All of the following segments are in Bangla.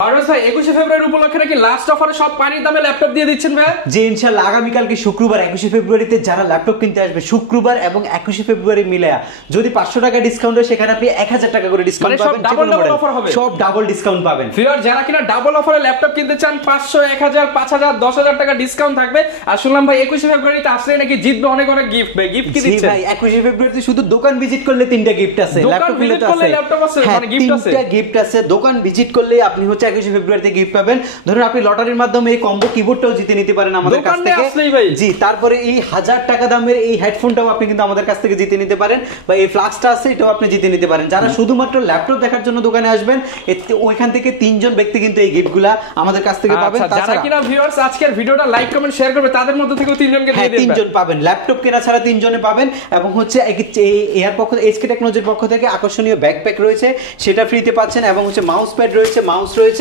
আরস ভাই 21 ফেব্রুয়ারি উপলক্ষে নাকি লাস্ট অফারে সব পানির দামে ল্যাপটপ দিয়ে দিচ্ছেন ভাই? জি ইনশাআল্লাহ আগামীকালকে শুক্রবার 21 ফেব্রুয়ারিতে যারা ল্যাপটপ কিনতে আসবে শুক্রবার এবং 21 ফেব্রুয়ারি মিলায়া যদি 500 টাকা ডিসকাউন্ট হয় সেখানে আপনি 1000 টাকা করে ডিসকাউন্ট পাবেন। ডাবল অফার হবে, সব ডাবল ডিসকাউন্ট পাবেন। ভিউয়ার যারা কিনা ডাবল অফারে ল্যাপটপ কিনতে চান 500 1000 5000 10000 টাকা ডিসকাউন্ট থাকবে। আর শুনলাম ভাই 21 ফেব্রুয়ারিতে আসলে নাকি জিতবে অনেক গিফট। ভাই গিফট কি দিচ্ছেন? ভাই 21 ফেব্রুয়ারিতে শুধু দোকান ভিজিট করলে 3টা গিফট আছে, ল্যাপটপ ভিজিট করলে ল্যাপটপ আছে, মানে গিফট আছে, 3টা গিফট আছে। দোকান ভিজিট করলে আপনি হচ্ছে 21 ফেব্রুয়ারিতে গিফট পাবেন। ধরুন আপনি লটারির মাধ্যমে এই কম্বো কিবোর্ডটাও জিতে নিতে পারেন আমাদের কাছ থেকে। জি, তারপরে এই 1000 টাকা দামের এই হেডফোনটাও আপনি কিন্তু আমাদের কাছ থেকে জিতে নিতে পারেন, বা এই ফ্লাক্সটা আছে এটাও আপনি জিতে নিতে পারেন। যারা শুধুমাত্র ল্যাপটপ দেখার জন্য দোকানে আসবেন ওইখান থেকে 3 জন ব্যক্তি কিন্তু এই গিফটগুলা আমাদের কাছ থেকে পাবেন। যারা কিনা ভিউয়ার্স আজকের ভিডিওটা লাইক কমেন্ট শেয়ার করবে তাদের মধ্যে থেকে 3 জনকে দিয়ে দিবেন। 3 জন পাবেন, ল্যাপটপ কেনা ছাড়া 3 জনে পাবেন। এবং হচ্ছে এর পক্ষ এইচকে টেকনোলজির পক্ষ থেকে আকর্ষণীয় ব্যাকপ্যাক রয়েছে, সেটা ফ্রিতে পাচ্ছেন। এবং হচ্ছে মাউস প্যাড রয়েছে, মাউস রয়েছে,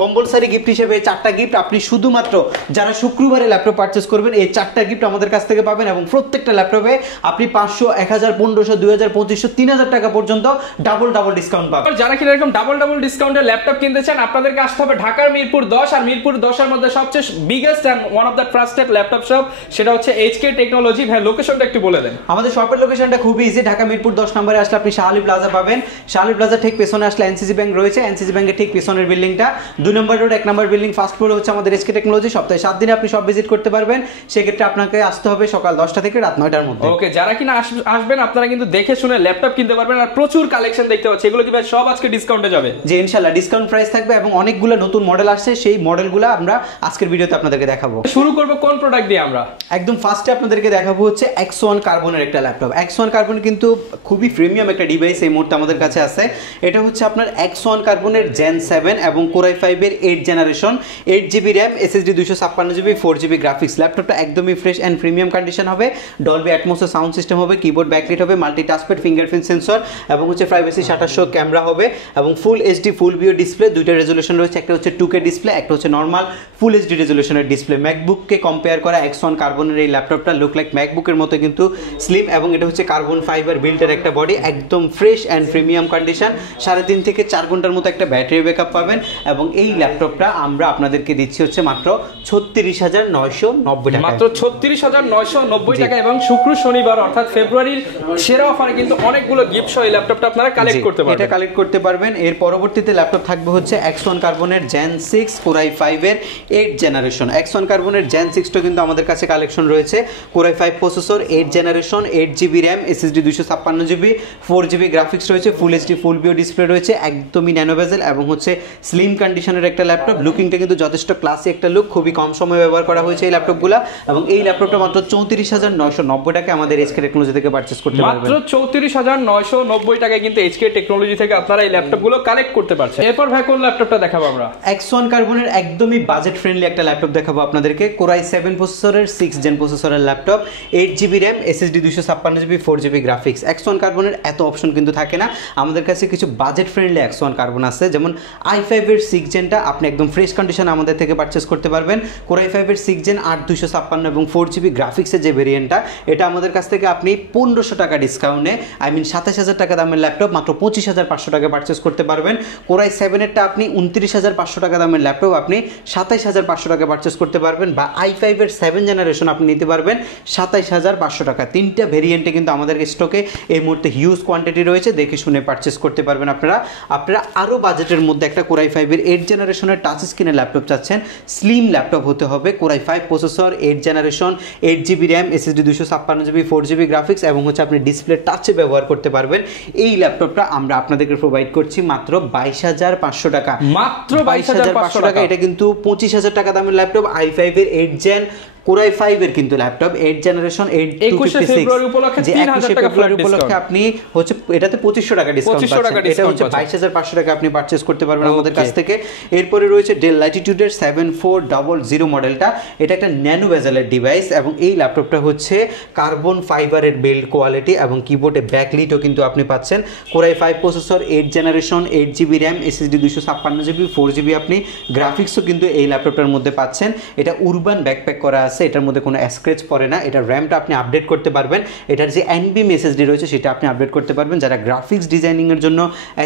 কম্পালসারি গিফট হিসেবে 4টা গিফট আপনি শুধুমাত্র যারা শুক্রবারে ল্যাপটপ পারচেজ করবেন এই 4টা গিফট আমাদের কাছ থেকে পাবেন। এবং প্রত্যেকটা ল্যাপটপে আপনি 500 1000 1500 2000 2500 3000 টাকা পর্যন্ত ডাবল ডিসকাউন্ট পাবেন। যারা কিনা এরকম ডাবল ডিসকাউন্টে ল্যাপটপ কিনতে চান আপনাদেরকে আসতে হবে ঢাকার মিরপুর 10। আর মিরপুর 10 এর মধ্যে সবচেয়ে biggest and one of the trusted laptop shop সেটা হচ্ছে এইচকে টেকনোলজি। ভাই লোকেশনটা একটু বলে দেন। আমাদের শপের লোকেশনটা খুবই ইজি। ঢাকা মিরপুর 10 নম্বরে আসলে আপনি শাহ আলী প্লাজা পাবেন। শাহ আলী প্লাজা ঠিক পেছনে আসলে এনসিসি ব্যাংক রয়েছে, এনসিসি ব্যাংকের ঠিক পেছনের বিল্ডিংটা 2 নম্বর রোড 1 নম্বর বিল্ডিং ফার্স্ট ফ্লোরে হচ্ছে আমাদের এইচকে টেকনোলজি। সপ্তাহে 7 দিনে আপনি সব ভিজিট করতে পারবেন। সেক্ষেত্রে আপনাকে আসতে হবে সকাল 10টা থেকে রাত 9টার মধ্যে। ওকে, যারা কিনা আসবেন আপনারা কিন্তু দেখে শুনে ল্যাপটপ কিনতে পারবেন। আর প্রচুর কালেকশন দেখতে পাচ্ছেন, এগুলো কি ভাই সব আজকে ডিসকাউন্টে যাবে? জি ইনশাআল্লাহ ডিসকাউন্ট প্রাইস থাকবে এবং অনেকগুলো নতুন মডেল আসছে, সেই মডেলগুলো আমরা আজকের ভিডিওতে আপনাদেরকে দেখাবো। শুরু করব কোন প্রোডাক্ট দিয়ে? আমরা একদম ফার্স্টে আপনাদেরকে দেখাবো হচ্ছে X1 কার্বনের একটা ল্যাপটপ। X1 কার্বন কিন্তু খুবই প্রিমিয়াম একটা ডিভাইস এই মুহূর্তে আমাদের কাছে আছে। এটা হচ্ছে আপনার X1 কার্বনের Gen 7 এবং Core i5 এর 8 generation, 8GB RAM, SSD 256GB, 4GB graphics. ল্যাপটপটা একদমই ফ্রেশ এন্ড প্রিমিয়াম কন্ডিশন হবে। ডলবি অ্যাটমসের সাউন্ড সিস্টেম হবে, কিবোর্ড ব্যাকলাইট হবে, মাল্টি টাচপ্যাড, ফিঙ্গারপ্রিন্ট সেন্সর এবং হচ্ছে প্রাইভেসি শাটার শো ক্যামেরা হবে এবং full HD full view display. দুইটা রেজোলিউশন রয়েছে, একটা হচ্ছে 2K ডিসপ্লে, একটা হচ্ছে নরমাল ফুল এইচডি রেজোলিউশনের ডিসপ্লে। ম্যাকবুককে কম্পেয়ার করা X1 কার্বনের এই ল্যাপটপটা লুক লাইক ম্যাকবুকের মতো কিন্তু স্লিম, এবং এটা হচ্ছে কার্বন ফাইবার বিল্টের একটা বডি, একদম ফ্রেশ এন্ড প্রিমিয়াম কন্ডিশন। 3.5 থেকে 4 ঘন্টার মতো একটা ব্যাটারি ব্যাকআপ পাবেন। এবং এই ল্যাপটপটা আমরা আপনাদেরকে দিচ্ছি হচ্ছে মাত্র 36990 টাকা, মাত্র 36990 টাকা। এবং শুক্র শনিবার অর্থাৎ ফেব্রুয়ারির সেরা অফারে কিন্তু অনেকগুলো গিফট সহ এই ল্যাপটপটা আপনারা কালেক্ট করতে পারবেন। এটা কালেক্ট করতে পারবেন। এর পরবর্তীতে ল্যাপটপ থাকবে হচ্ছে X1 কার্বনের Gen 6 Core i5 এর 8 জেনারেশন। X1 কার্বনের Gen 6 টা কিন্তু আমাদের কাছে কালেকশন রয়েছে। Core i5 processor, 8 generation, 8GB RAM, SSD 256GB, 4GB graphics রয়েছে, full HD full view display রয়েছে, একদমই ন্যানো বেজেল এবং হচ্ছে স্লিম কন্ডিশনের একটা ল্যাপটপ। লুকিংটা কিন্তু যথেষ্ট ক্লাসি একটা লুক, খুবই কম সময় ব্যবহার করা হয়েছে এই ল্যাপটপগুলো। এবং এই ল্যাপটপটা মাত্র 34990 টাকা আমাদের এইচকে টেকনোলজি থেকে পারচেজ করতে পারবেন। মাত্র 34990 টাকায় কিন্তু এইচকে টেকনোলজি থেকে আপনারা এই ল্যাপটপগুলো কালেক্ট করতে পারছেন। এরপর ভাই কোন ল্যাপটপটা দেখাবো আমরা? X1 কার্বনের একদমই বাজেট ফ্রেন্ডলি একটা ল্যাপটপ দেখাবো আপনাদেরকে। Core i7 প্রসেসরের 6 জেন প্রসেসরের laptop, 8GB RAM, SSD 256GB, 4GB graphics. X1 কার্বনের এত অপশন কিন্তু থাকে না, আমাদের কাছে কিছু বাজেট ফ্রেন্ডলি X1 কার্বন আছে। যেমন i5 এর 6 জেনটা আপনি একদম ফ্রেশ কন্ডিশনে আমাদের থেকে পারচেজ করতে পারবেন। Core i5 এর 6 জেন 8256 এবং 4GB গ্রাফিক্সের যে ভেরিয়েন্টটা, এটা আমাদের কাছ থেকে আপনি 1500 টাকা ডিসকাউন্টে, আই মিন 27000 টাকা দামের ল্যাপটপ মাত্র 25500 টাকা পারচেজ করতে পারবেন। Core i7 এরটা আপনি 29500 টাকা দামের ল্যাপটপ আপনি 27500 টাকা পারচেজ করতে পারবেন। বা i5 এর 7 জেনারেশন আপনি নিতে পারবেন 27500 টাকা। 3টা ভেরিয়েন্টে কিন্তু আমাদের স্টকে এই মুহূর্তে হিউজ কোয়ান্টিটি রয়েছে, দেখে শুনে পারচেজ করতে পারবেন আপনারা। আরও বাজেটের মধ্যে একটা Core i5 এর 8 জেনারেশনের টাচ স্ক্রিনের ল্যাপটপ চাচ্ছেন, স্লিম ল্যাপটপ হতে হবে, Core i5 processor, 8 generation, 8GB RAM, SSD 256GB, 4GB graphics এবং হচ্ছে আপনি ডিসপ্লে টাচে ব্যবহার করতে পারবেন। এই ল্যাপটপটা আমরা আপনাদেরকে প্রোভাইড করছি মাত্র 22500 টাকা, মাত্র 22500 টাকা। এটা কিন্তু 25000 টাকা দামের ল্যাপটপ, i5 এর 8 জেন Core i5 এর কিন্তু ল্যাপটপ, 8 জেনারেশন, 21 ফেব্রুয়ারি উপলক্ষে 3000 টাকা ফ্ল্যাট ডিসকাউন্ট। আপনি হচ্ছে এটাতে 2500 টাকা ডিসকাউন্ট পাচ্ছেন। এটা হচ্ছে 22500 টাকা আপনি পারচেজ করতে পারবেন আমাদের কাছ থেকে। এরপরে রয়েছে Dell Latitude এর 7400 মডেলটা। এটা একটা ন্যানো বেজেলের ডিভাইস এবং এই ল্যাপটপটা হচ্ছে কার্বন ফাইবারের বিল্ড কোয়ালিটি এবং কিবোর্ডে ব্যাকলিটও কিন্তু আপনি পাচ্ছেন। Core i5 processor, 8 generation, 8GB RAM, SSD 256GB, 4GB আপনি গ্রাফিক্সও কিন্তু এই ল্যাপটপটার মধ্যে পাচ্ছেন। এটা উরবান ব্যাকপ্যাক করা আছে, এটার মধ্যে কোনো স্ক্র্যাচ পড়ে না, এটার র্যামটা আপনি আপডেট করতে পারবেন, এটার যে NVMe SSD রয়েছে সেটা আপনি আপডেট করতে পারবেন। যারা গ্রাফিক্স ডিজাইনিংয়ের জন্য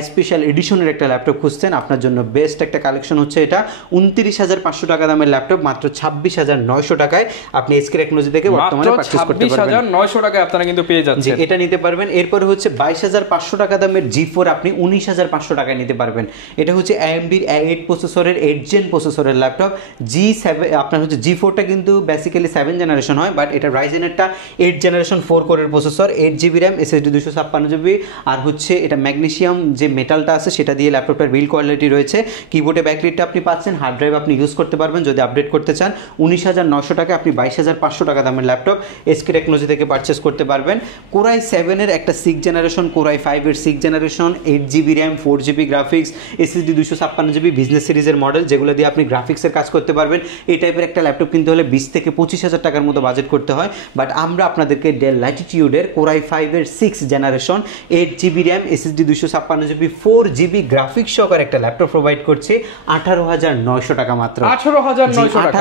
স্পেশাল এডিশনের একটা ল্যাপটপ খুঁজছেন, আপনার জন্য বেস্ট একটা কালেকশন হচ্ছে এটা। 29,500 টাকা দামের ল্যাপটপ মাত্র 26,900 টাকায় আপনি SK টেকনোলজি থেকে বর্তমানে পারচেজ করতে পারবেন। 26,900 টাকায় আপনারা কিন্তু পেয়ে যাচ্ছেন, এটা নিতে পারবেন। এরপরে হচ্ছে 22,500 টাকা দামের G4 আপনি 19,500 টাকায় নিতে পারবেন। এটা হচ্ছে AMD 8 প্রসেসরের 8 জেন প্রসেসরের ল্যাপটপ। G7 আপনার হচ্ছে G4টা কিন্তু বেসিক্যালি 7 জেনারেশন হয়, বাট এটা রাইজেনেরটা 8 জেনারেশন 4 কোরের processor, 8GB RAM, SSD 256GB, আর হচ্ছে এটা ম্যাগনেসিয়াম যে মেটালটা আছে সেটা দিয়ে ল্যাপটপটার বিল্ড কোয়ালিটি রয়েছে। কিবোর্ডে ব্যাকলাইটটা আপনি পাচ্ছেন, হার্ড ড্রাইভ আপনি ইউজ করতে পারবেন যদি আপডেট করতে চান। 19,900 টাকা আপনি 22,500 টাকা দামের ল্যাপটপ SK টেকনোলজি থেকে পারচেস করতে পারবেন। কোরাই 7 এর একটা 6 জেনারেশন, কোরাই 5 এর 6 generation, 8GB RAM, 4GB graphics, SSD 256GB business সিরিজের মডেল, যেগুলো দিয়ে আপনি গ্রাফিক্সের কাজ করতে পারবেন। এই টাইপের একটা ল্যাপটপ কিনতে হলে 20 থেকে 25,000 টাকার মতো বাজেট করতে হয়, বাট আমরা আপনাদেরকে ডেল ল্যাটিটিউডের কোরাই 5 এর 6 generation, 8GB RAM, SSD 256GB, 4GB graphics সহকারে একটা ল্যাপটপ প্রোভাইড করছি 18,900 টাকা মাত্র। 18,900 টাকা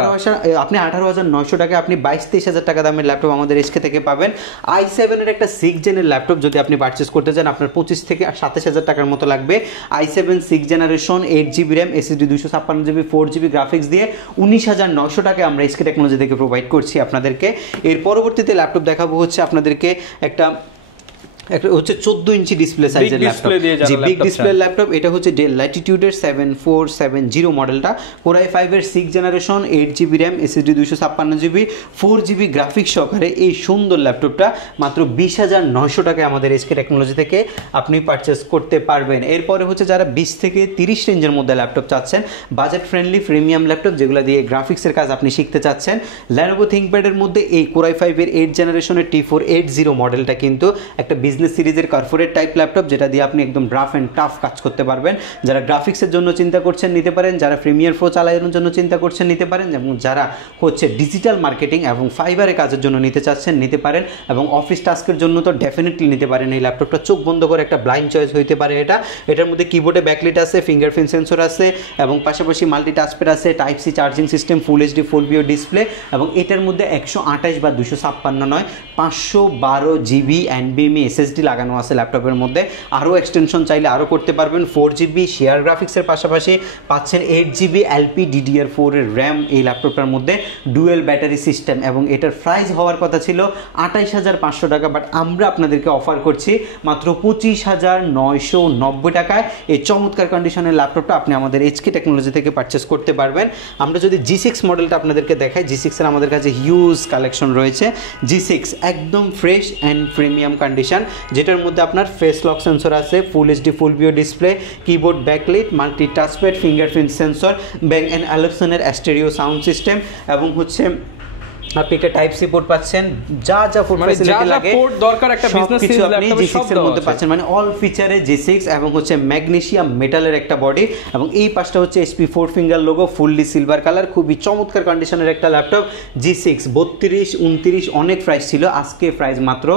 আপনি 18,900 টাকা আপনি 22-23,000 টাকা দামের ল্যাপটপ আমাদের SK থেকে পাবেন। i7 এর একটা 6 জেনের ল্যাপটপ যদি আপনি পারচেস করতে চান, আপনার 25 থেকে 27,000 টাকার মতো লাগবে। i7 6 generation, 8GB RAM, SSD 256GB, 4GB graphics দিয়ে 19,900 টাকায় আমরা SK টেকনোলজি থেকে প্রোভাইড করছি আপনাদেরকে। এর পরবর্তীতে ল্যাপটপ দেখাবো হচ্ছে আপনাদেরকে একটা হচ্ছে 14 ইঞ্চি ডিসপ্লে সাইজের ল্যাপটপ, জি বিগ ডিসপ্লে ল্যাপটপ। এটা হচ্ছে ডেল ল্যাটিটিউডের 7470 মডেলটা, কোরাই 5 এর 6 generation, 8GB RAM, SSD 256GB, 4GB graphics সহকারে এই সুন্দর ল্যাপটপটা মাত্র 20,900 টাকায় আমাদের SK টেকনোলজি থেকে আপনি পারচেস করতে পারবেন। এরপরে হচ্ছে যারা 20 থেকে 30 রেঞ্জের মধ্যে ল্যাপটপ চাচ্ছেন, বাজেট ফ্রেন্ডলি প্রিমিয়াম ল্যাপটপ যেগুলো দিয়ে গ্রাফিক্সের কাজ আপনি শিখতে চাচ্ছেন, Lenovo ThinkPad-এর মধ্যে এই কোরাই 5 এর 8 জেনারেশনের T480 মডেলটা কিন্তু একটা বিজনেস সিরিজের কর্পোরেট টাইপ ল্যাপটপ, যেটা দিয়ে আপনি একদম রাফ অ্যান্ড টাফ কাজ করতে পারবেন। যারা গ্রাফিক্সের জন্য চিন্তা করছেন নিতে পারেন, যারা প্রিমিয়ার প্রো চালানোর জন্য চিন্তা করছেন নিতে পারেন, এবং যারা হচ্ছে ডিজিটাল মার্কেটিং এবং ফাইবারে কাজের জন্য নিতে চাচ্ছেন নিতে পারেন, এবং অফিস টাস্কের জন্য তো ডেফিনেটলি নিতে পারেন। এই ল্যাপটপটা চোখ বন্ধ করে একটা ব্লাইন্ড চয়েস হইতে পারে এটা। এটার মধ্যে কিবোর্ডে ব্যাকলাইট আছে, ফিঙ্গারপ্রিন্ট সেন্সর আছে, এবং পাশাপাশি মাল্টি টাচপ্যাড আছে, টাইপ সি চার্জিং সিস্টেম, ফুল HD ফুল ভিও ডিসপ্লে, এবং এটার মধ্যে 128 বা 256 নয় 512GB NVMe SSD লাগানো আছে ল্যাপটপের মধ্যে। আরও এক্সটেনশন চাইলে আরও করতে পারবেন। 4GB শেয়ার গ্রাফিক্সের পাশাপাশি পাচ্ছেন 8GB LPDDR4 এর র্যাম এই ল্যাপটপটার মধ্যে, ডুয়েল ব্যাটারি সিস্টেম, এবং এটার প্রাইস হওয়ার কথা ছিল 28,500 টাকা, বাট আমরা আপনাদেরকে অফার করছি মাত্র 25,990 টাকায় এই চমৎকার কন্ডিশনের ল্যাপটপটা আপনি আমাদের SK টেকনোলজি থেকে পারচেস করতে পারবেন। আমরা যদি G6 মডেলটা আপনাদেরকে দেখাই, G6 এর আমাদের কাছে হিউজ কালেকশন রয়েছে। G6 একদম ফ্রেশ অ্যান্ড প্রিমিয়াম কন্ডিশন, যেটার মধ্যে আপনার ফেস লক সেন্সর আছে, full HD full view display, keyboard backlight, multi touchpad, fingerprint sensor, Bang and অ্যালপসনের স্টেরিও সাউন্ড সিস্টেম, এবং হচ্ছে আপনি একটা টাইপ সি পোর্ট পাচ্ছেন, যা যা ফ্যাসিলিটি লাগে পোর্ট দরকার একটা বিজনেস সিরিজ ল্যাপটপে G6 এর মধ্যে পাচ্ছেন, মানে অল ফিচারে G6, এবং হচ্ছে ম্যাগনেসিয়াম মেটালের একটা বডি, এবং এই পাশটা হচ্ছে HP 4 finger logo, fully silver colour, খুবই চমৎকার কন্ডিশনের একটা ল্যাপটপ। G6 32, 29 অনেক প্রাইস ছিল, আজকে প্রাইস মাত্র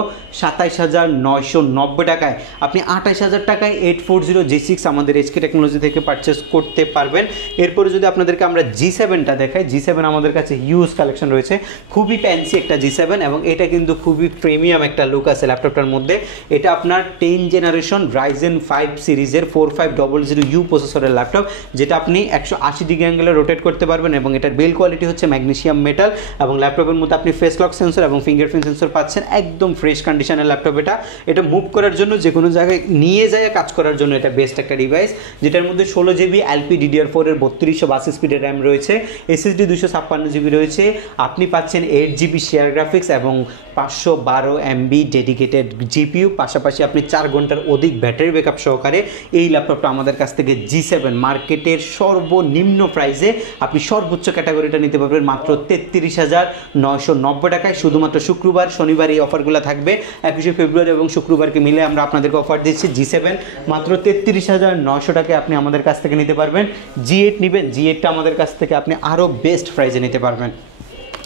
27,990 টাকায় আপনি 28,000 টাকায় 840 G6 আমাদের SK টেকনোলজি থেকে পারচেস করতে পারবেন। এরপরে যদি আপনাদেরকে আমরা G7টা দেখাই, G7 আমাদের কাছে হিউজ কালেকশন রয়েছে, খুবই ফ্যান্সি একটা G7, এবং এটা কিন্তু খুবই প্রিমিয়াম একটা লুক আছে ল্যাপটপটার মধ্যে। এটা আপনার 10 জেনারেশন Ryzen 5 সিরিজের 4500U প্রসেসরের ল্যাপটপ, যেটা আপনি 180 ডিগ্রি অ্যাঙ্গেলে রোটেট করতে পারবেন, এবং এটার বিল্ড কোয়ালিটি হচ্ছে ম্যাগনেসিয়াম মেটাল, এবং ল্যাপটপের মধ্যে আপনি ফেস লক সেন্সর এবং ফিঙ্গারপ্রিন্ট সেন্সর পাচ্ছেন। একদম ফ্রেশ কন্ডিশনের ল্যাপটপ এটা মুভ করার জন্য, যে কোনো জায়গায় নিয়ে যায় কাজ করার জন্য এটা বেস্ট একটা ডিভাইস, যেটার মধ্যে 16GB LPDDR4 এর 3282 স্পিডের র্যাম রয়েছে, SSD 256GB রয়েছে, আপনি পাচ্ছেন 8GB শেয়ার গ্রাফিক্স এবং 512 MB ডেডিকেটেড GPU, পাশাপাশি আপনি 4 ঘন্টার অধিক ব্যাটারি ব্যাকআপ সহকারে এই ল্যাপটপটা আমাদের কাছ থেকে G7 মার্কেটের সর্বনিম্ন প্রাইসে আপনি সর্বোচ্চ ক্যাটাগরিটা নিতে পারবেন মাত্র 33,990 টাকায়। শুধুমাত্র শুক্রবার শনিবার এই অফারগুলো থাকবে, 21শে ফেব্রুয়ারি এবং শুক্রবারকে মিলে আমরা আপনাদেরকে অফার দিচ্ছি G7 মাত্র 33,900 টাকায় আপনি আমাদের কাছ থেকে নিতে পারবেন। G8 নেবেন, G8টা আমাদের কাছ থেকে আপনি আরও বেস্ট প্রাইসে নিতে পারবেন।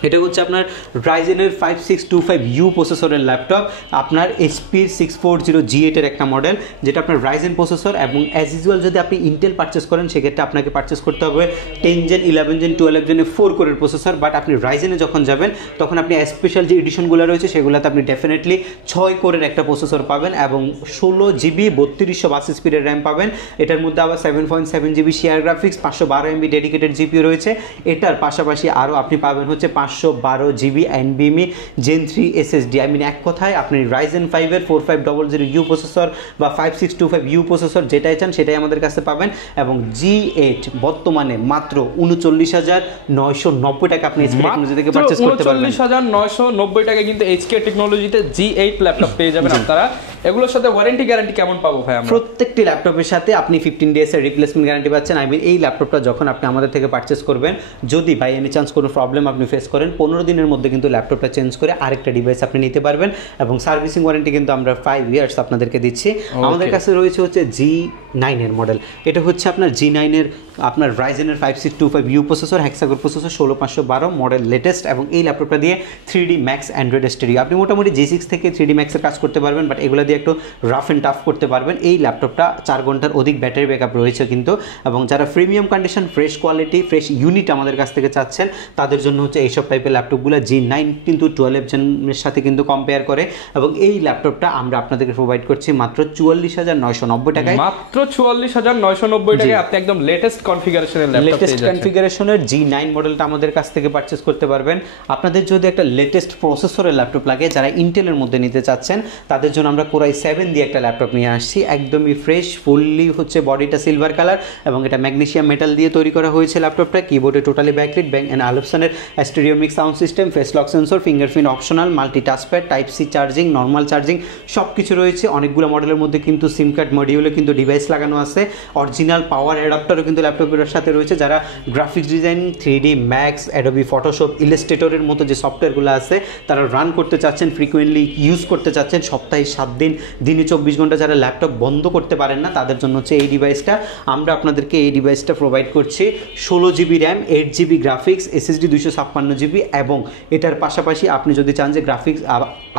এটা হচ্ছে আপনার রাইজেনের 5625U প্রসেসরের ল্যাপটপ, আপনার এইচপির 640G8 এর একটা মডেল, যেটা আপনার রাইজেন প্রসেসর। এবং অ্যাজ ইউজুয়াল যদি আপনি ইন্টেল পারচেস করেন সেক্ষেত্রে আপনাকে পারচেস করতে হবে 10 জেন, 11 জেন, 12 জেনে 4 কোরের প্রসেসর। বাট আপনি রাইজেনে যখন যাবেন তখন আপনি স্পেশাল যে এডিশনগুলো রয়েছে সেগুলোতে আপনি ডেফিনেটলি 6 কোরের একটা প্রসেসর পাবেন এবং 16GB 3252 স্পিডের র্যাম পাবেন। এটার মধ্যে আবার 7.7GB share graphics, 512MB dedicated GPU রয়েছে। এটার পাশাপাশি আরও আপনি পাবেন হচ্ছে 512GB NVMe Gen 3 SSD। I mean এক কথায় আপনি Ryzen 5 এর 4500U প্রসেসর বা 5625U প্রসেসর যেটাই চান সেটাই আমাদের কাছে পাবেন। এবং G8 বর্তমানে মাত্র 39,990 টাকা আপনি HK টেকনোলজি থেকে পারচেজ করতে পারবেন। 39,990 টাকা কিন্তু HK টেকনোলজিতে G8 ল্যাপটপ পেয়ে যাবেন আপনারা। এগুলোর সাথে ওয়ারেন্টি গ্যারান্টি কেমন পাবো ভাই আমরা? প্রত্যেকটি ল্যাপটপের সাথে আপনি 15 ডেজ এর রিপ্লেসমেন্ট গ্যারান্টি পাচ্ছেন। আই মিন এই ল্যাপটপটা যখন আপনি আমাদের থেকে পারচেজ করবেন, যদি বাই এনি চান্স কোনো প্রবলেম আপনি ফেস করেন, 15 দিনের মধ্যে কিন্তু ল্যাপটপটা চেঞ্জ করে আরেকটা ডিভাইস আপনি নিতে পারবেন। এবং সার্ভিসিং ওয়ারেন্টি কিন্তু আমরা 5 ইয়ার্স আপনাদেরকে দিচ্ছি। আমাদের কাছে রয়েছে হচ্ছে G9 এর মডেল। এটা হচ্ছে আপনার G9 এর আপনার রাইজেনের 5625U processor, hexacore processor, 16612 model latest. এবং এই ল্যাপটপটা দিয়ে 3D Max অ্যান্ড্রয়েড স্টুডিও আপনি মোটামুটি G6 থেকে 3D Max এর কাজ করতে পারবেন, বাট এগুলো দিয়ে একটু রাফ অ্যান্ড টাফ করতে পারবেন। এই ল্যাপটপটা 4 ঘন্টার অধিক ব্যাটারি ব্যাকআপ রয়েছে কিন্তু। এবং যারা premium condition, fresh quality, fresh unit আমাদের কাছ থেকে চাচ্ছেন তাদের জন্য হচ্ছে এইসব টাইপের ল্যাপটপগুলো। G9 কিন্তু 12 জেনের সাথে কিন্তু কম্পেয়ার করে। এবং এই ল্যাপটপটা আমরা আপনাদেরকে প্রোভাইড করছি মাত্র 44,990 টাকায়। মাত্র 44,990 টাকায় আপনি একদম লেটেস্ট কনফিগারেশনের ল্যাপটপ পেয়ে যাচ্ছেন। লেটেস্ট কনফিগারেশনের G9 মডেলটা আমাদের কাছ থেকে পারচেজ করতে পারবেন। আপনাদের যদি একটা লেটেস্ট প্রসেসরের ল্যাপটপ লাগে, যারা ইন্টেলের মধ্যে নিতে চাচ্ছেন তাদের জন্য আমরা Core i7 দিয়ে একটা ল্যাপটপ নিয়ে আসছি, একদমই ফ্রেশ, ফুললি হচ্ছে বডিটা সিলভার কালার এবং এটা ম্যাগনেসিয়াম মেটাল দিয়ে তৈরি করা হয়েছে ল্যাপটপটা। কিবোর্ডে টোটালি ব্যাকলিট, ব্যাং অ্যান্ড আলপসনের স্টেরিওমিক sound system, face lock sensor, fingerprint optional, multi touchpad, type C charging, normal charging সব কিছু রয়েছে। অনেকগুলো মডেলের মধ্যে কিন্তু সিম কার্ড মডিউলে কিন্তু ডিভাইস লাগানো আছে। অরিজিনাল পাওয়ার অ্যাডাপ্টারও কিন্তু ল্যাপটপের সাথে রয়েছে। যারা graphics designing, 3D Max, Adobe Photoshop, ইলাস্ট্রেটরের মতো যে সফটওয়্যারগুলো আছে তারা রান করতে চাচ্ছেন, ফ্রিকুয়েন্টলি ইউজ করতে চাচ্ছেন, সপ্তাহে 7 দিন, দিনে 24 ঘন্টা যারা ল্যাপটপ বন্ধ করতে পারেন না তাদের জন্য হচ্ছে এই ডিভাইসটা। আমরা আপনাদেরকে এই ডিভাইসটা প্রোভাইড করছি 16GB RAM, 8GB graphics, SSD 256GB। এবং এটার পাশাপাশি আপনি যদি চান যে গ্রাফিক্স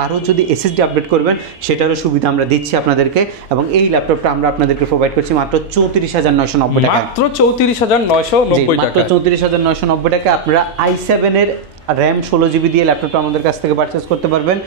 আরও যদি SSD আপডেট করবেন সেটারও সুবিধা আমরা দিচ্ছি আপনাদেরকে। এবং এই ল্যাপটপটা আমরা আপনাদেরকে প্রোভাইড করছি মাত্র 34,990 টাকা। মাত্র 34,990 টাকা। মাত্র 34,990 টাকা আপনারা i7 এর র্যাম 16GB দিয়ে ল্যাপটপটা আমাদের কাছ থেকে পারচেজ করতে পারবেন।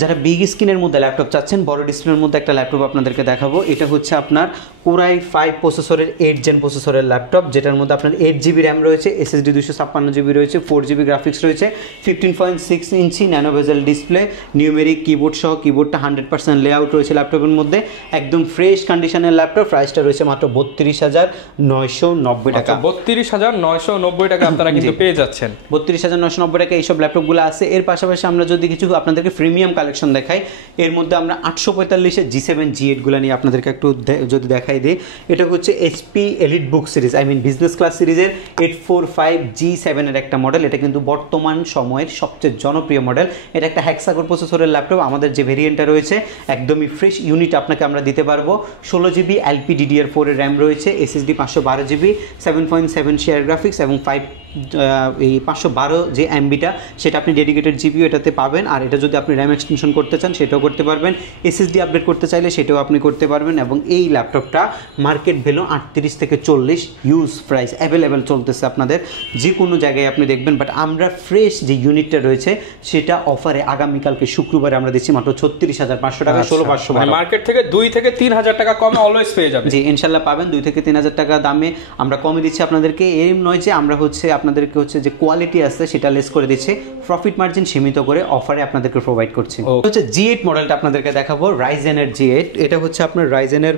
যারা বিগ স্ক্রিনের মধ্যে ল্যাপটপ চাচ্ছেন, বড় ডিসপ্লের মধ্যে একটা ল্যাপটপ আপনাদেরকে দেখাবো। এটা হচ্ছে আপনার Core i5 প্রসেসরের 8 জেন প্রসেসরের ল্যাপটপ, যেটার মধ্যে আপনার 8GB র্যাম রয়েছে, SSD 256GB রয়েছে, 4GB গ্রাফিক্স রয়েছে, 15.6 ইঞ্চি ন্যানো বেজেল ডিসপ্লে, নিউমেরিক কিবোর্ড সহ, কিবোর্ডটা 100% লেআউট রয়েছে ল্যাপটপের মধ্যে। একদম ফ্রেশ কন্ডিশনের ল্যাপটপ। প্রাইসটা রয়েছে মাত্র 32,990 টাকা। 32,990 টাকা আপনারা কিন্তু পেয়ে যাচ্ছেন। 32,990 টাকা এইসব ল্যাপটপগুলো আছে। এর পাশাপাশি আমরা যদি কিছু আপনাদেরকে প্রিমিয়াম কালেকশন দেখাই, এর মধ্যে আমরা 845 G7 G8 গুলো নিয়ে আপনাদেরকে একটু যদি দেখাই দিই। এটা হচ্ছে HP EliteBook series, I mean business class সিরিজের 845 G7 এর একটা মডেল। এটা কিন্তু বর্তমান সময়ের সবচেয়ে জনপ্রিয় মডেল। এটা একটা হেক্সাকোর প্রসেসরের ল্যাপটপ। আমাদের যে ভেরিয়েন্টটা রয়েছে একদমই ফ্রেশ ইউনিট আপনাকে আমরা দিতে পারবো। 16GB LPDDR4 এর র্যাম রয়েছে, SSD 512GB, 7.7 শেয়ার গ্রাফিক্স এবং 512 যে MBটা সেটা আপনি ডেডিকেটেড জিপিইউ এটাতে পাবেন। আর এটা যদি আপনি র্যাম এক্সটেনশন করতে চান সেটাও করতে পারবেন, SSD আপডেট করতে চাইলে সেটাও আপনি করতে পারবেন। এবং এই ল্যাপটপটা মার্কেট ভ্যালু 38 থেকে 40, ইউজ প্রাইস অ্যাভেলেবেল চলতেছে আপনাদের যে কোনো জায়গায় আপনি দেখবেন। বাট আমরা ফ্রেশ যে ইউনিটটা রয়েছে সেটা অফারে আগামীকালকে শুক্রবারে আমরা দিচ্ছি মাত্র 36,500 টাকা। 16,500 মার্কেট থেকে 2 থেকে 3,000 টাকা কমে অলওয়েজ পেয়ে যাবেন। জি ইনশাল্লাহ পাবেন। 2 থেকে 3,000 টাকা দামে আমরা কমে দিচ্ছি আপনাদেরকে। এর নয় যে আমরা হচ্ছে আপনাদেরকে হচ্ছে যে কোয়ালিটি আছে সেটা লেস করে দিচ্ছে, প্রফিট মার্জিন সীমিত করে অফারে আপনাদেরকে প্রোভাইড করছি। হচ্ছে G8 মডেলটা আপনাদেরকে দেখাবো, রাইজেনের G8। এটা হচ্ছে আপনার রাইজেনের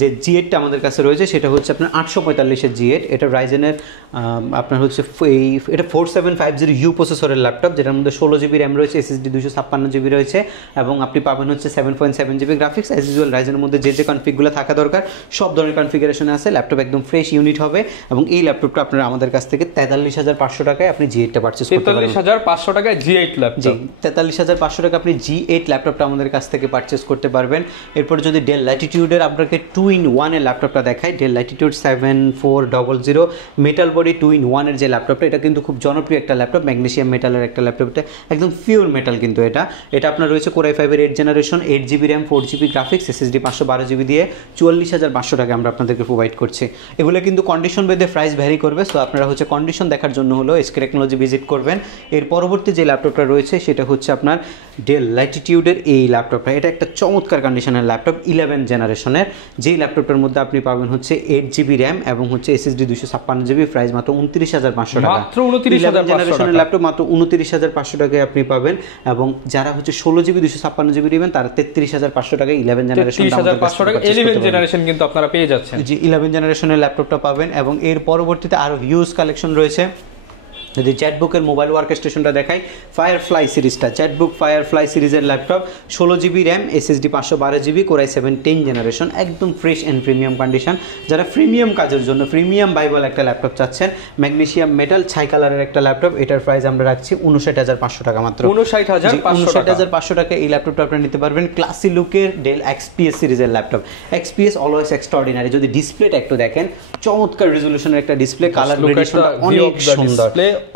যে G8টা আমাদের কাছে রয়েছে সেটা হচ্ছে আপনার 845 G8। এটা রাইজেনের আপনার হচ্ছে এটা 4750U প্রসেসরের ল্যাপটপ, যেটার মধ্যে 16GB র্যাম রয়েছে, SSD 256GB রয়েছে এবং আপনি পাবেন হচ্ছে 7.7GB গ্রাফিক্স। অ্যাজ ইউজুয়াল রাইজেনের মধ্যে যে কনফিগগুলো থাকা দরকার সব ধরনের কনফিগারেশনে আছে। ল্যাপটপ একদম ফ্রেশ ইউনিট হবে এবং এই ল্যাপটপটা আপনারা আমাদের কাছ থেকে 43,500 টাকায় আপনি G8টা পারচেজ করতে পারবেন। 43,500 টাকায় G8 ল্যাপটপ। জি 43,500 টাকা আপনি G8 ল্যাপটপটা আমাদের কাছ থেকে পারচেজ করতে পারবেন। এরপর যদি ডেল ল্যাটিটিউডের আপনার আপনাকে 2-in-1 এর ল্যাপটপটা দেখাই, del Latitude 7400 metal body 2-in-1 এর যে ল্যাপটপটা, এটা কিন্তু খুব জনপ্রিয় একটা ল্যাপটপ, ম্যাগনেসিয়াম মেটালের একটা ল্যাপটপ, এটা একদম পিওর মেটাল কিন্তু এটা আপনার রয়েছে কোর i5 এর 8 generation, 8GB RAM, 4GB graphics, SSD 512GB দিয়ে 44,500 টাকা আমরা আপনাদেরকে প্রোভাইড করছি। এগুলো কিন্তু কন্ডিশন বেদে প্রাইস ভ্যারি করবে, সো আপনারা হচ্ছে কন্ডিশন দেখার জন্য হলো SK টেকনোলজি ভিজিট করবেন। এর পরবর্তী যে ল্যাপটপটা রয়েছে সেটা হচ্ছে আপনার ডেল ল্যাটিটিউডের এই ল্যাপটপটা, এটা একটা চমৎকার কন্ডিশনের ল্যাপটপ, 11 জেনারেশনের, যেই ল্যাপটপটার মধ্যে আপনি পাবেন হচ্ছে 8GB র্যাম এবং হচ্ছে SSD 256GB, প্রাইস মাত্র 29,500 টাকা, মাত্র 29,500 জেনারেশনের ল্যাপটপ মাত্র 29,500 টাকায় আপনি পাবেন। এবং যারা হচ্ছে 16GB 256GB নেবেন তারা 33,500 টাকায় 11 জেনারেশন, 33,500 টাকা 11 জেনারেশন কিন্তু আপনারা পেয়ে যাচ্ছেন। জি 11 জেনারেশনের ল্যাপটপটা পাবেন। এবং এর পরবর্তীতে আরো হিউজ কালেকশন রয়েছে। যদি জ্যাটবুকের মোবাইল ওয়ার্ক স্টেশনটা দেখাই, ফায়ারফ্লাই সিরিজটা, জ্যাটবুক ফায়ারফ্লাই সিরিজের laptop, 16GB RAM, SSD 512GB, core i7 10 generation, একদম ফ্রেশ অ্যান্ড প্রিমিয়াম কন্ডিশন। যারা প্রিমিয়াম কাজের জন্য প্রিমিয়াম বাইবল একটা ল্যাপটপ চাচ্ছেন, ম্যাগনেসিয়াম মেটাল ছাই কালারের একটা ল্যাপটপ, এটার প্রাইস আমরা রাখছি 59,500 টাকা মাত্র, 59,500 টাকা এই ল্যাপটপটা আপনি নিতে পারবেন। ক্লাসি লুকের ডেল XPS সিরিজের ল্যাপটপ, XPS অলওয়েজ এক্সট্রাঅর্ডিনারি, যদি ডিসপ্লেটা একটু দেখেন, চমৎকার রেজোলিউশনের একটা ডিসপ্লে, কালার গ্রেডেশনটা অনেক সুন্দর,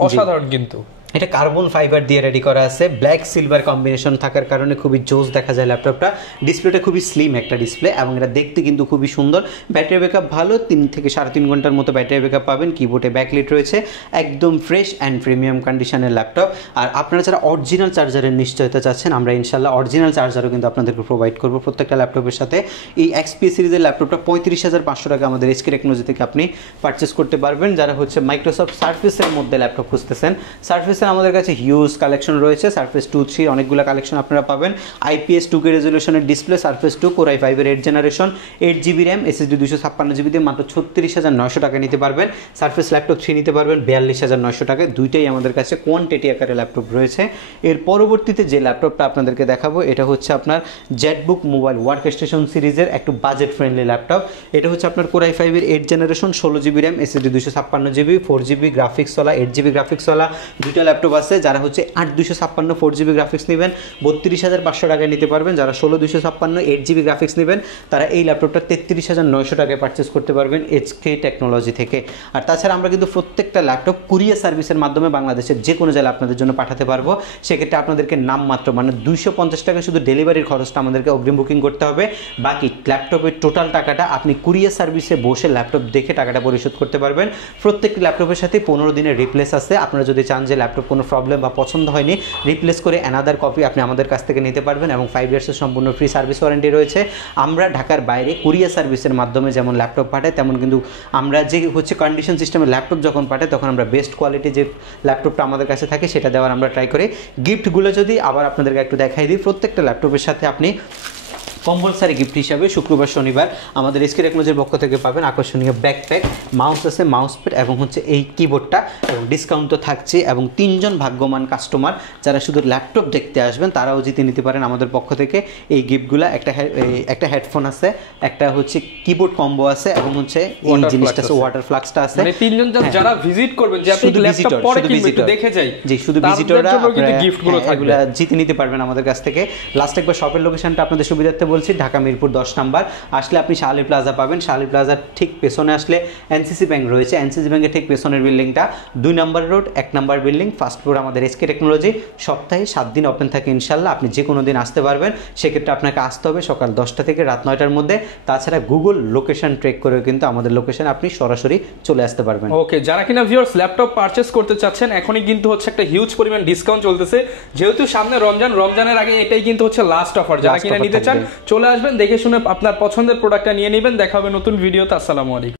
অসাধারণ কিন্তু এটা কার্বন ফাইবার দিয়ে রেডি করা আছে, ব্ল্যাক সিলভার কম্বিনেশন থাকার কারণে খুবই জোস দেখা যায় ল্যাপটপটা। ডিসপ্লেটা খুবই স্লিম একটা ডিসপ্লে এবং এটা দেখতে কিন্তু খুবই সুন্দর। ব্যাটারি ব্যাকআপ ভালো, 3 থেকে 3.5 ঘন্টার মতো ব্যাটারি ব্যাকআপ পাবেন। কিবোর্ডে ব্যাকলাইট রয়েছে, একদম ফ্রেশ অ্যান্ড প্রিমিয়াম কন্ডিশনের ল্যাপটপ। আর আপনারা যারা অরিজিনাল চার্জারের নিশ্চয়তা চাচ্ছেন, আমরা ইনশাল্লাহ অরিজিনাল চার্জারও কিন্তু আপনাদেরকে প্রোভাইড করবো প্রত্যেকটা ল্যাপটপের সাথে। এই XPS সিরিজের ল্যাপটপটা 35,500 টাকা আমাদের SK টেকনোলজি থেকে আপনি পারচেস করতে পারবেন। যারা হচ্ছে মাইক্রোসফট সার্ফেসের মধ্যে ল্যাপটপ খুঁজতেছেন, সার্ফেসের আমাদের কাছে হিউজ কালেকশন রয়েছে, সারফেস 2-3 অনেকগুলো কালেকশন আপনারা পাবেন। IPS 2K রেজোলিউশনের ডিসপ্লে, সারফেস 2, কোর i5 এর 8 generation, 8GB RAM, SSD 256GB দিয়ে মাত্র 36,900 টাকা নিতে পারবেন। সারফেস ল্যাপটপ 3 নিতে পারবেন 42,900 টাকায়। দুইটাই আমাদের কাছে কোয়ান্টিটি আকারে ল্যাপটপ রয়েছে। এর পরবর্তীতে যে ল্যাপটপটা আপনাদেরকে দেখাবো এটা হচ্ছে আপনার জ্যাটবুক মোবাইল ওয়ার্ক স্টেশন সিরিজের একটু বাজেট ফ্রেন্ডলি ল্যাপটপ। এটা হচ্ছে আপনার কোর i5 এর 8 generation, 16GB RAM, SSD 256GB, 4GB graphics ওয়ালা, 8GB গ্রাফিক্স ওয়ালা দুইটা ল্যাপটপ আছে। যারা হচ্ছে 8/256 4GB গ্রাফিক্স নেবেন 32,500 টাকায় নিতে পারবেন। যারা 16/256 8GB গ্রাফিক্স নেবেন তারা এই ল্যাপটপটা 33,900 টাকায় পারচেস করতে পারবেন SK টেকনোলজি থেকে। আর তাছাড়া আমরা কিন্তু প্রত্যেকটা ল্যাপটপ কুরিয়ার সার্ভিসের মাধ্যমে বাংলাদেশের যে কোনো জেলা আপনাদের জন্য পাঠাতে পারবো। সেক্ষেত্রে আপনাদেরকে নামমাত্র মানে 250 টাকা শুধু ডেলিভারির খরচটা আমাদেরকে অগ্রিম বুকিং করতে হবে। বাকি ল্যাপটপের টোটাল টাকাটা আপনি কুরিয়ার সার্ভিসে বসে ল্যাপটপ দেখে টাকাটা পরিশোধ করতে পারবেন। প্রত্যেকটি ল্যাপটপের সাথে 15 দিনের রিপ্লেস আছে। আপনারা যদি চান যে ল্যাপটপ কোনো প্রবলেম বা পছন্দ হয়নি, রিপ্লেস করে অ্যানাদার কপি আপনি আমাদের কাছ থেকে নিতে পারবেন এবং 5 ইয়ার্সের সম্পূর্ণ ফ্রি সার্ভিস ওয়ারেন্টি রয়েছে। আমরা ঢাকার বাইরে কুরিয়ার সার্ভিসের মাধ্যমে যেমন ল্যাপটপ পাঠাই, তেমন কিন্তু আমরা যে হচ্ছে কন্ডিশন সিস্টেমের ল্যাপটপ যখন পাঠাই তখন আমরা বেস্ট কোয়ালিটি যে ল্যাপটপটা আমাদের কাছে থাকে সেটা দেওয়ার আমরা ট্রাই করি। গিফটগুলো যদি আবার আপনাদেরকে একটু দেখাই দিই, প্রত্যেকটা ল্যাপটপের সাথে আপনি কম্পালসারি গিফট হিসাবে শুক্রবার শনিবার আমাদের SK টেকনোলজির পক্ষ থেকে পাবেন আকর্ষণীয় ব্যাকপ্যাক, মাউস আছে, মাউস প্যাড এবং হচ্ছে এই কিবোর্ডটা, এবং ডিসকাউন্ট তো থাকছে। এবং 3 জন ভাগ্যবান কাস্টমার যারা শুধু ল্যাপটপ দেখতে আসবেন তারাও জিতে নিতে পারেন আমাদের পক্ষ থেকে এই গিফটগুলো। একটা হেডফোন আছে, একটা হচ্ছে কিবোর্ড কম্বো আছে এবং হচ্ছে এই জিনিসটা আছে, ওয়াটার ফ্লাক্সটা আছে। মানে 3 জন যারা ভিজিট করবেন, যে আপনি ল্যাপটপ পরে কিনবেন একটু দেখে যাই, জি শুধু ভিজিটররা কিন্তু গিফটগুলো থাকবে, জিতে নিতে পারবেন আমাদের কাছ থেকে। লাস্ট একবার শপের লোকেশনটা আপনাদের সুবিধার্থে বলছি, ঢাকা মিরপুর 10 নাম্বার আসলে আপনি শাহালি প্লাজা পাবেন। শাহালি প্লাজার ঠিক পেছনে আসলে NCC ব্যাংক রয়েছে, NCC ব্যাংকের ঠিক পেছনের বিল্ডিংটা 2 number road 1 number building, first floor আমাদের SK টেকনোলজি। সপ্তাহে 7 দিন ওপেন থাকে ইনশাল্লাহ, আপনি যে কোনো দিন আসতে পারবেন। সেক্ষেত্রে আপনাকে আসতে হবে সকাল 10টা থেকে রাত 9টার মধ্যে। তাছাড়া গুগল লোকেশন ট্রেক করেও কিন্তু আমাদের লোকেশনে আপনি সরাসরি চলে আসতে পারবেন। ওকে, যারা কিনা ভিউয়ার্স ল্যাপটপ পারচেজ করতে চাচ্ছেন, এখনই কিন্তু হচ্ছে একটা হিউজ পরিমাণ ডিসকাউন্ট চলতেছে, যেহেতু সামনে রমজানের আগে এটাই কিন্তু হচ্ছে লাস্ট অফার। যারা কিনা নিতে চান চলে আসবেন, দেখে শুনে আপনার পছন্দের প্রোডাক্টটা নিয়ে নেবেন। দেখা হবে নতুন ভিডিওতে। আসসালামু আলাইকুম।